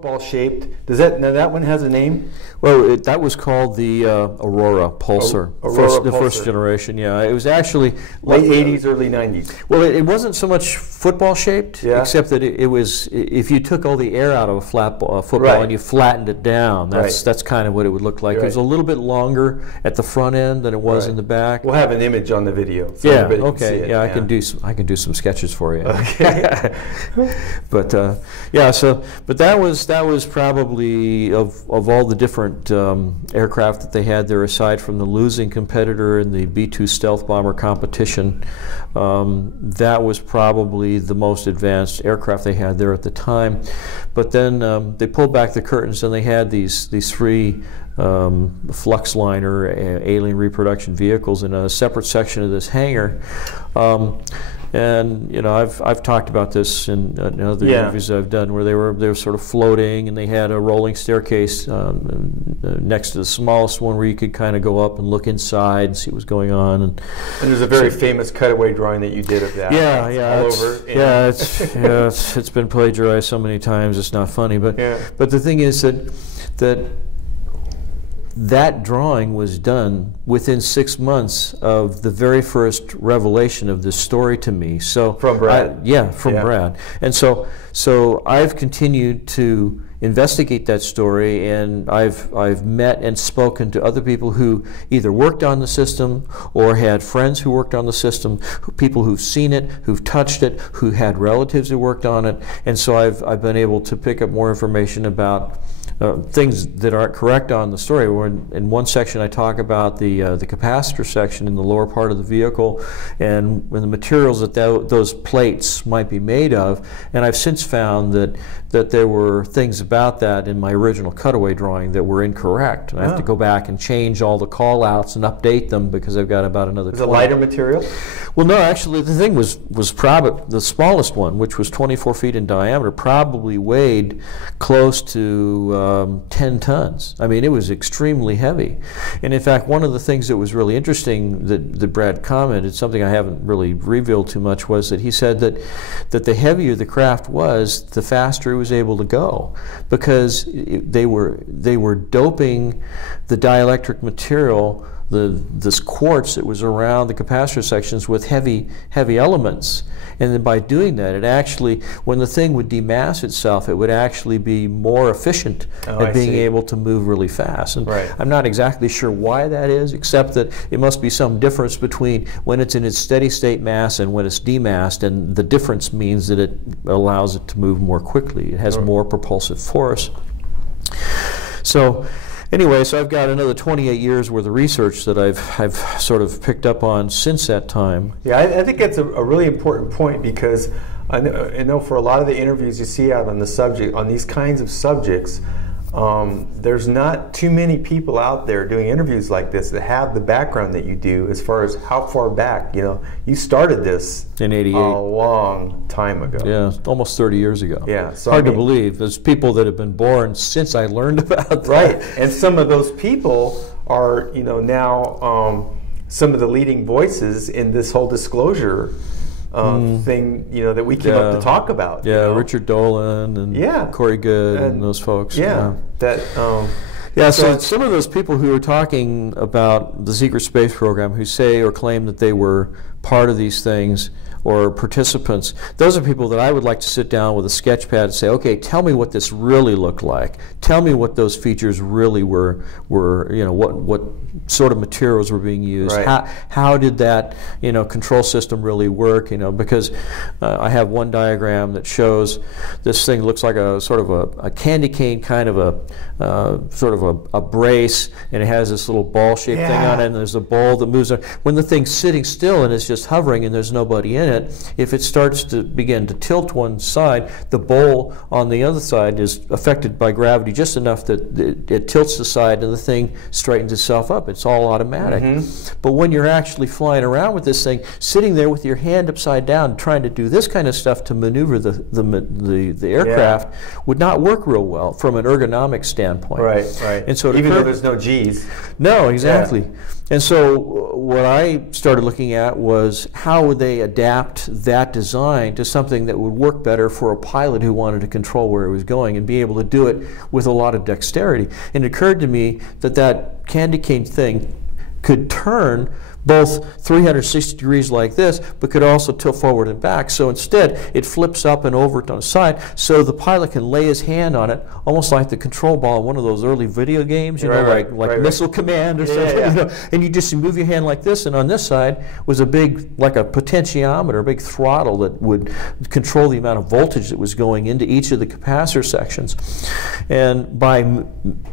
football shaped. Does that now that one has a name? Well, that was called the Aurora Pulsar, the first generation. Yeah, it was actually late '80s, early '90s. Well, it wasn't so much football shaped, yeah. except that it was. If you took all the air out of a football right. and you flattened it down, that's kind of what it would look like. Right. It was a little bit longer at the front end than it was in the back. We'll have an image on the video. So yeah. okay. Can see it. Yeah, I can do some sketches for you. Okay. But yeah, so that was probably of all the different aircraft that they had there, aside from the losing competitor in the B-2 stealth bomber competition, that was probably the most advanced aircraft they had there at the time. But then they pulled back the curtains and they had these three Fluxliner alien reproduction vehicles in a separate section of this hangar. And you know, I've talked about this in other interviews I've done, where they were sort of floating, and they had a rolling staircase next to the smallest one, where you could kind of go up and look inside and see what's going on. And there's a very famous cutaway drawing that you did of that. Yeah, all over. It's been plagiarized so many times it's not funny. But but the thing is that drawing was done within 6 months of the very first revelation of this story to me. So from Brad. Brad. And so I've continued to investigate that story, and I've met and spoken to other people who either worked on the system or had friends who worked on the system, people who've seen it, who've touched it, who had relatives who worked on it, and so I've been able to pick up more information about things that aren't correct on the story. In one section I talk about the capacitor section in the lower part of the vehicle and the materials that those plates might be made of, and I've since found that there were things about that in my original cutaway drawing that were incorrect, and I have to go back and change all the call-outs and update them because I've got about another 20. Is it lighter material? Well, no, actually the thing was probably the smallest one, which was 24 feet in diameter, probably weighed close to 10 tons. I mean, it was extremely heavy. And in fact, one of the things that was really interesting that Brad commented, something I haven't really revealed too much, was that he said that the heavier the craft was, the faster it was able to go, because they were doping the dielectric material, this quartz that was around the capacitor sections, with heavy elements. And then by doing that, it actually, when the thing would demass itself, it would actually be more efficient at being able to move really fast. And I'm not exactly sure why that is, except that it must be some difference between when it's in its steady state mass and when it's demassed, and the difference means that it allows it to move more quickly. It has more propulsive force. So anyway, so I've got another 28 years worth of research that I've sort of picked up on since that time. Yeah, I think that's a really important point, because I know for a lot of the interviews you see out on the subject, on these kinds of subjects, there's not too many people out there doing interviews like this that have the background that you do, as far as how far back, you started this in '88, a long time ago. Yeah, almost 30 years ago. Yeah, so hard to believe. There's people that have been born since I learned about that. Right, and some of those people are, now some of the leading voices in this whole disclosure thing, that we came up to talk about. Yeah, Richard Dolan and Corey Good and those folks. Yeah, so some of those people who are talking about the secret space program, who say or claim that they were part of these things or participants, those are people that I would like to sit down with a sketch pad and say, okay, tell me what this really looked like. Tell me what those features really were what sort of materials were being used. Right. How did that control system really work? Because I have one diagram that shows this thing looks like a sort of a candy cane kind of a brace, and it has this little ball-shaped thing on it, and there's a ball that moves. When the thing's sitting still and it's just hovering and there's nobody in it, if it starts to begin to tilt one side, the bowl on the other side is affected by gravity just enough that it tilts the side and the thing straightens itself up. It's all automatic. But when you're actually flying around with this thing, sitting there with your hand upside down trying to do this kind of stuff to maneuver the aircraft would not work real well from an ergonomic standpoint. Right. And so even though there's no G's. No, exactly. And so what I started looking at was how would they adapt mapped that design to something that would work better for a pilot who wanted to control where he was going and be able to do it with a lot of dexterity. And it occurred to me that that candy cane thing could turn both 360 degrees like this, but could also tilt forward and back. So instead, it flips up and over on the side, so the pilot can lay his hand on it, almost like the control ball in one of those early video games, you know, like Missile Command or something. You know, and you just move your hand like this, and on this side was a big, like a potentiometer, a big throttle that would control the amount of voltage that was going into each of the capacitor sections. And by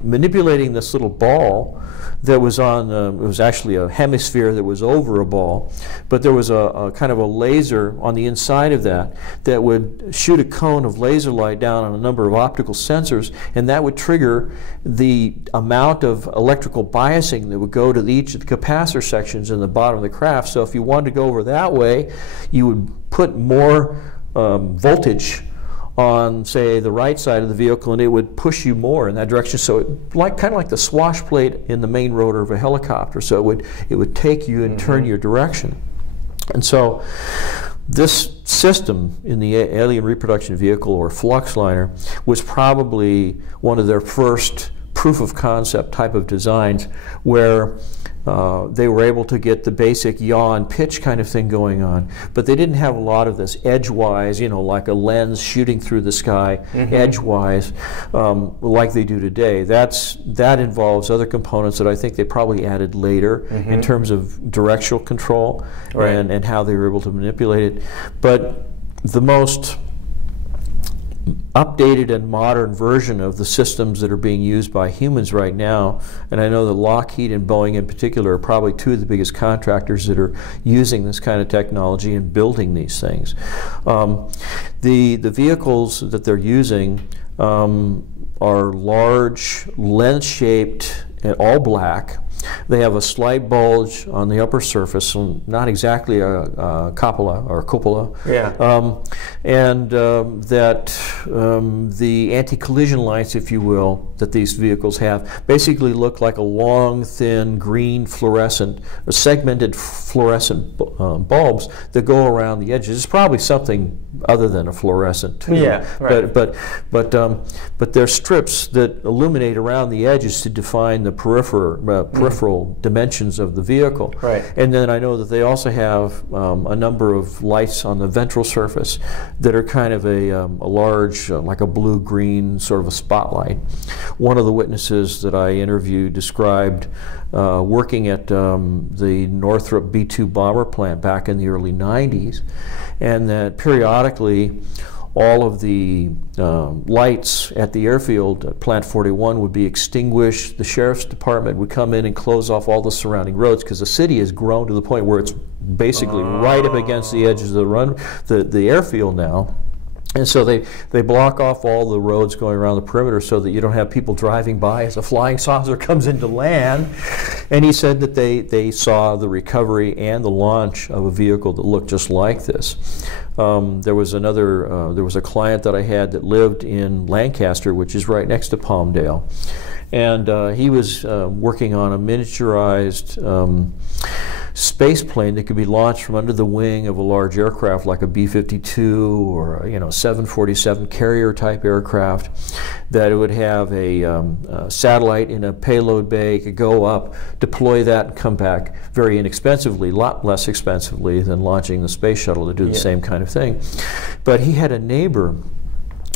manipulating this little ball that was on, it was actually a hemisphere that was over a ball, but there was a kind of a laser on the inside of that that would shoot a cone of laser light down on a number of optical sensors, and that would trigger the amount of electrical biasing that would go to each of the capacitor sections in the bottom of the craft. So if you wanted to go over that way, you would put more voltage on, say, the right side of the vehicle, and it would push you more in that direction. So it, kind of like the swash plate in the main rotor of a helicopter. So it would take you and turn your direction. And so this system in the alien reproduction vehicle, or Fluxliner, was probably one of their first proof of concept type of designs where they were able to get the basic yaw and pitch kind of thing going on, but they didn't have a lot of this edgewise, you know, like a lens shooting through the sky, edgewise, like they do today. That involves other components that I think they probably added later in terms of directional control and how they were able to manipulate it. But the most updated and modern version of the systems that are being used by humans right now, and I know that Lockheed and Boeing in particular are probably two of the biggest contractors that are using this kind of technology and building these things. The vehicles that they're using are large, lens-shaped, and all black. They have a slight bulge on the upper surface, not exactly a cupola or cupola. And the anti-collision lights, if you will, that these vehicles have basically look like a long, thin, green fluorescent, segmented fluorescent bulbs that go around the edges. It's probably something other than a fluorescent too. But they're strips that illuminate around the edges to define the peripheral dimensions of the vehicle. And then I know that they also have a number of lights on the ventral surface that are kind of a large, like a blue-green sort of a spotlight. One of the witnesses that I interviewed described working at the Northrop B-2 bomber plant back in the early 90s, and that periodically all of the lights at the airfield at Plant 41 would be extinguished. The sheriff's department would come in and close off all the surrounding roads, because the city has grown to the point where it's basically right up against the edges of the airfield now. And so they block off all the roads going around the perimeter so that you don't have people driving by as a flying saucer comes into land. And he said that they saw the recovery and the launch of a vehicle that looked just like this. There was a client that I had that lived in Lancaster, which is right next to Palmdale. And he was working on a miniaturized space plane that could be launched from under the wing of a large aircraft like a B-52 or a 747 carrier type aircraft, that it would have a satellite in a payload bay, could go up, deploy that, and come back very inexpensively, a lot less expensively than launching the space shuttle to do the same kind of thing. But he had a neighbor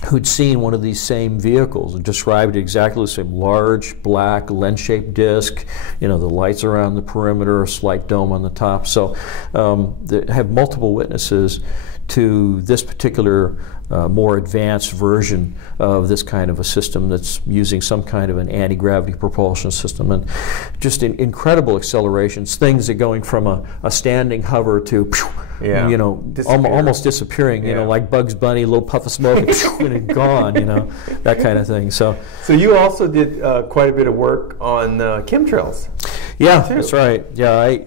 who'd seen one of these same vehicles and described it exactly the same: large, black, lens-shaped disc, the lights around the perimeter, a slight dome on the top. So they have multiple witnesses to this particular more advanced version of this kind of a system that's using some kind of an anti-gravity propulsion system, and just incredible accelerations, things that going from a standing hover to almost disappearing, like Bugs Bunny, a little puff of smoke, and gone, that kind of thing. So you also did quite a bit of work on chemtrails. Yeah, that's right. Yeah, I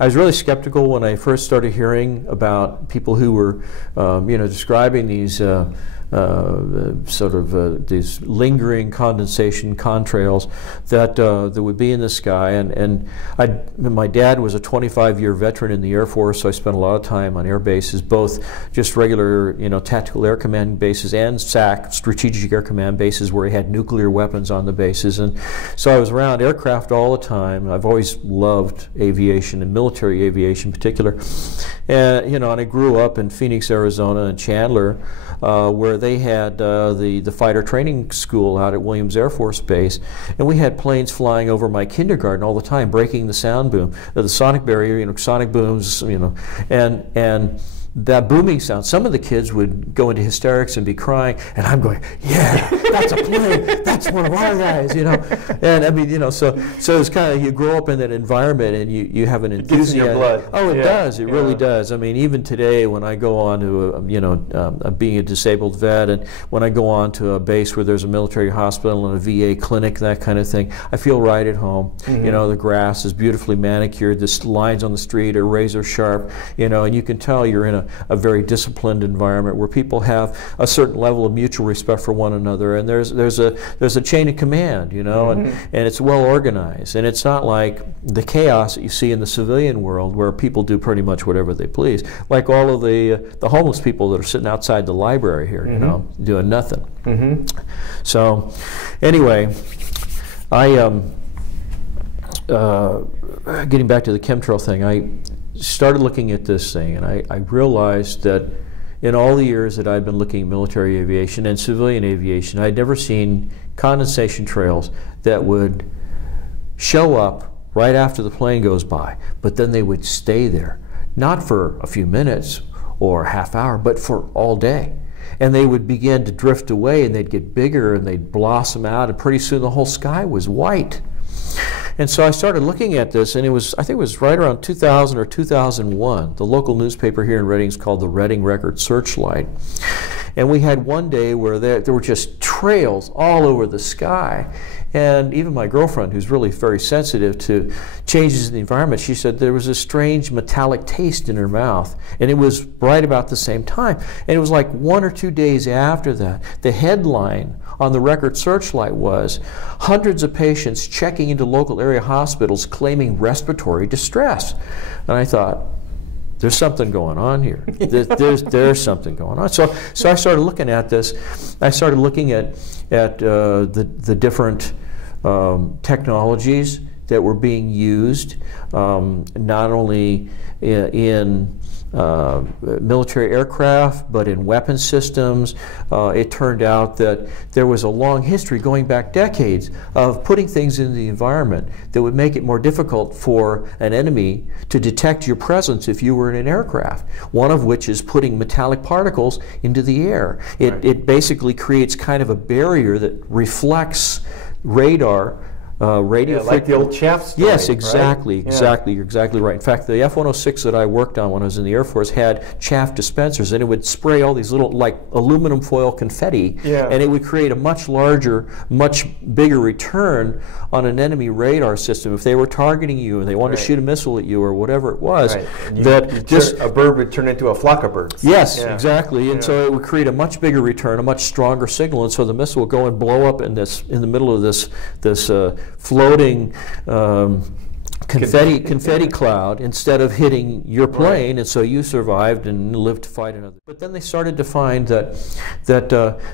was really skeptical when I first started hearing about people who were, describing these sort of these lingering condensation contrails that that would be in the sky. And my dad was a 25-year veteran in the Air Force, so I spent a lot of time on air bases, both just regular, tactical air command bases and SAC, strategic air command bases, where he had nuclear weapons on the bases. And so I was around aircraft all the time. I've always loved aviation, and military aviation in particular. And and I grew up in Phoenix, Arizona, and Chandler, where they had the fighter training school out at Williams Air Force Base, and we had planes flying over my kindergarten all the time, breaking the sound boom, the sonic barrier, sonic booms, and that booming sound. Some of the kids would go into hysterics and be crying, and I'm going, yeah, that's a plane, that's one of our guys, And I mean, so it's kind of, you grow up in that environment and you have an enthusiasm. It gets in your blood. Oh, it does. It really does. I mean, even today when I go on to, being a disabled vet, and when I go on to a base where there's a military hospital and a VA clinic, that kind of thing, I feel right at home. Mm-hmm. The grass is beautifully manicured, the lines on the street are razor sharp, and you can tell you're in a very disciplined environment where people have a certain level of mutual respect for one another, and there's a chain of command, mm-hmm. and it's well organized, and it's not like the chaos that you see in the civilian world where people do pretty much whatever they please, like all of the homeless people that are sitting outside the library here, mm-hmm. Doing nothing. Mm-hmm. So anyway, I getting back to the chemtrail thing, I started looking at this thing, and I realized that in all the years that I'd been looking at military aviation and civilian aviation, I'd never seen condensation trails that would show up right after the plane goes by, but then they would stay there, not for a few minutes or a half hour, but for all day. And they would begin to drift away, and they'd get bigger, and they'd blossom out, and pretty soon the whole sky was white. And so I started looking at this, and I think it was right around 2000 or 2001. The local newspaper here in Reading is called the Reading Record Searchlight. And we had one day where there were just trails all over the sky. And even my girlfriend, who's really very sensitive to changes in the environment, she said there was a strange metallic taste in her mouth. And it was right about the same time. And it was like 1 or 2 days after that. The headline on the Record Searchlight was, hundreds of patients checking into local area hospitals claiming respiratory distress. And I thought, there's something going on here. There's something going on. So I started looking at this. I started looking at the different technologies that were being used, not only in military aircraft, but in weapon systems. It turned out that there was a long history going back decades of putting things in the environment that would make it more difficult for an enemy to detect your presence if you were in an aircraft. One of which is putting metallic particles into the air. It basically creates kind of a barrier that reflects radar, radio frequency. Like the old chaff story. Yes, exactly, right? exactly. You're exactly right. In fact, the F-106 that I worked on when I was in the Air Force had chaff dispensers, and it would spray all these little, like, aluminum foil confetti, and it would create a much larger, much bigger return on an enemy radar system. If they were targeting you and they wanted to shoot a missile at you or whatever it was, a bird would turn into a flock of birds. Yes, exactly. And so it would create a much bigger return, a much stronger signal, and so the missile would go and blow up in the middle of this floating confetti cloud instead of hitting your plane, and so you survived and lived to fight another. But then they started to find that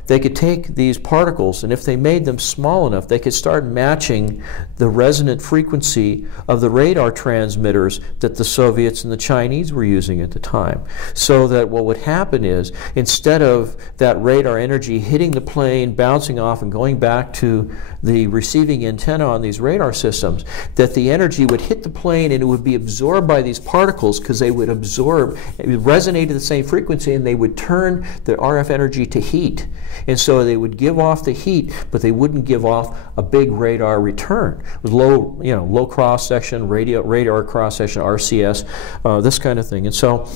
they could take these particles, and if they made them small enough, they could start matching the resonant frequency of the radar transmitters that the Soviets and the Chinese were using at the time. So that what would happen is, instead of that radar energy hitting the plane, bouncing off and going back to the receiving antenna on these radar systems, that the energy would hit the plane and it would be absorbed by these particles, because they would absorb, it would resonate at the same frequency, and they would turn the RF energy to heat. And so they would give off the heat, but they wouldn't give off a big radar return. It was low cross section, radar cross section, RCS, this kind of thing. And so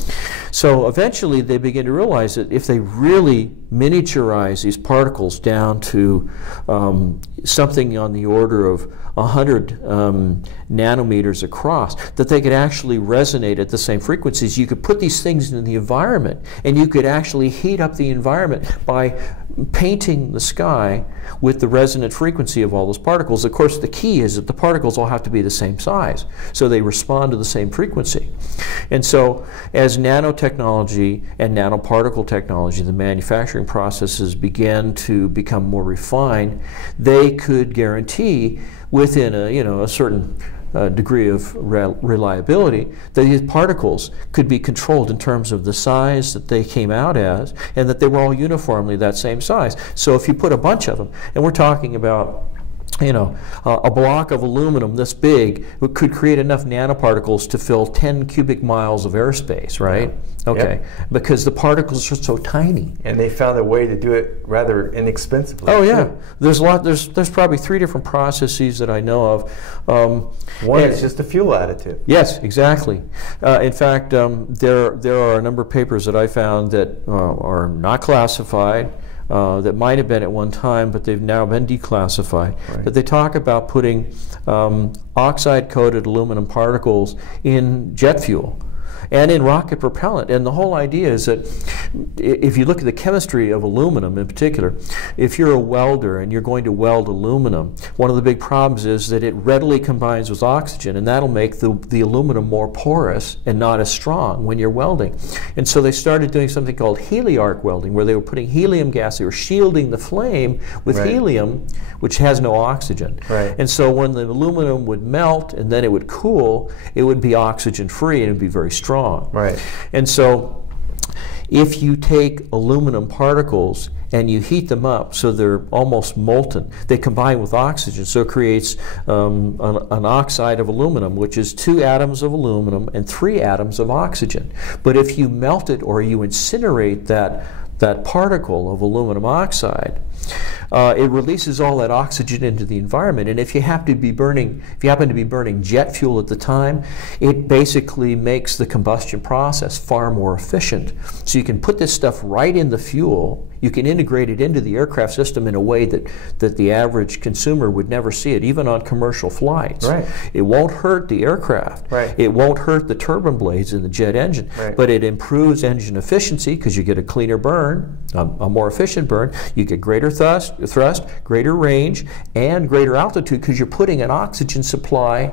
eventually they began to realize that if they really miniaturize these particles down to something on the order of 100 nanometers millimeters across, that they could actually resonate at the same frequencies. You could put these things in the environment, and you could actually heat up the environment by painting the sky with the resonant frequency of all those particles. Of course, the key is that the particles all have to be the same size, so they respond to the same frequency. And so as nanotechnology and nanoparticle technology, the manufacturing processes began to become more refined, they could guarantee within a certain degree of reliability that these particles could be controlled in terms of the size that they came out as, and that they were all uniformly that same size. So if you put a bunch of them, and we're talking about a block of aluminum this big, could create enough nanoparticles to fill 10 cubic miles of airspace, right? Yeah. Okay, yep. Because the particles are so tiny. And they found a way to do it rather inexpensively. Oh yeah, there's probably 3 different processes that I know of. One is just a fuel additive. Yes, exactly. In fact, there are a number of papers that I found that are not classified, that might have been at one time, but they've now been declassified. Right. But they talk about putting oxide-coated aluminum particles in jet fuel and in rocket propellant. And the whole idea is that if you look at the chemistry of aluminum in particular, if you're a welder and you're going to weld aluminum, one of the big problems is that it readily combines with oxygen, and that'll make the aluminum more porous and not as strong when you're welding. And so they started doing something called heliarc welding, where they were putting helium gas, they were shielding the flame with right. helium, which has no oxygen. Right. And so when the aluminum would melt and then it would cool, it would be oxygen free and it would be very strong. Right. And so if you take aluminum particles and you heat them up so they're almost molten, they combine with oxygen, so it creates an oxide of aluminum, which is 2 atoms of aluminum and 3 atoms of oxygen. But if you melt it or you incinerate that particle of aluminum oxide, it releases all that oxygen into the environment. And if you happen to be burning jet fuel at the time, it basically makes the combustion process far more efficient. So you can put this stuff right in the fuel. You can integrate it into the aircraft system in a way that the average consumer would never see it, even on commercial flights. Right. It won't hurt the aircraft. Right. It won't hurt the turbine blades in the jet engine. Right. But it improves engine efficiency because you get a cleaner burn, a more efficient burn. You get greater thrust, greater range, and greater altitude because you're putting an oxygen supply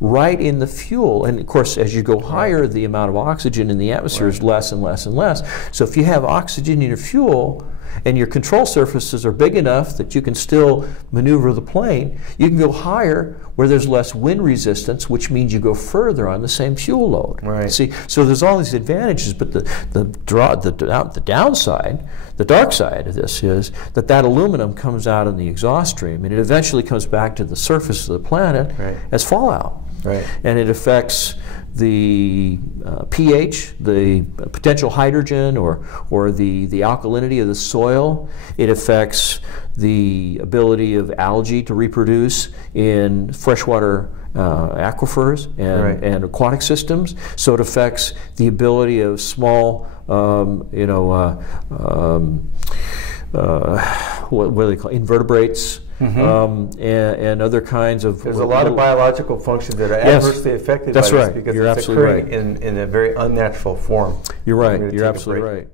right in the fuel. And of course, as you go higher, the amount of oxygen in the atmosphere is less and less and less. So if you have oxygen in your fuel and your control surfaces are big enough that you can still maneuver the plane, you can go higher where there's less wind resistance, which means you go further on the same fuel load. Right. See, so there's all these advantages, but the downside, the dark side of this is that aluminum comes out in the exhaust stream, and it eventually comes back to the surface of the planet right. as fallout. Right. And it affects the pH, the potential hydrogen or the alkalinity of the soil. It affects the ability of algae to reproduce in freshwater aquifers and, right. and aquatic systems. So it affects the ability of small, what do they call invertebrates, and other kinds of... There's a lot of biological functions that are adversely affected by this because You're it's absolutely occurring in a very unnatural form. You're right. You're absolutely right.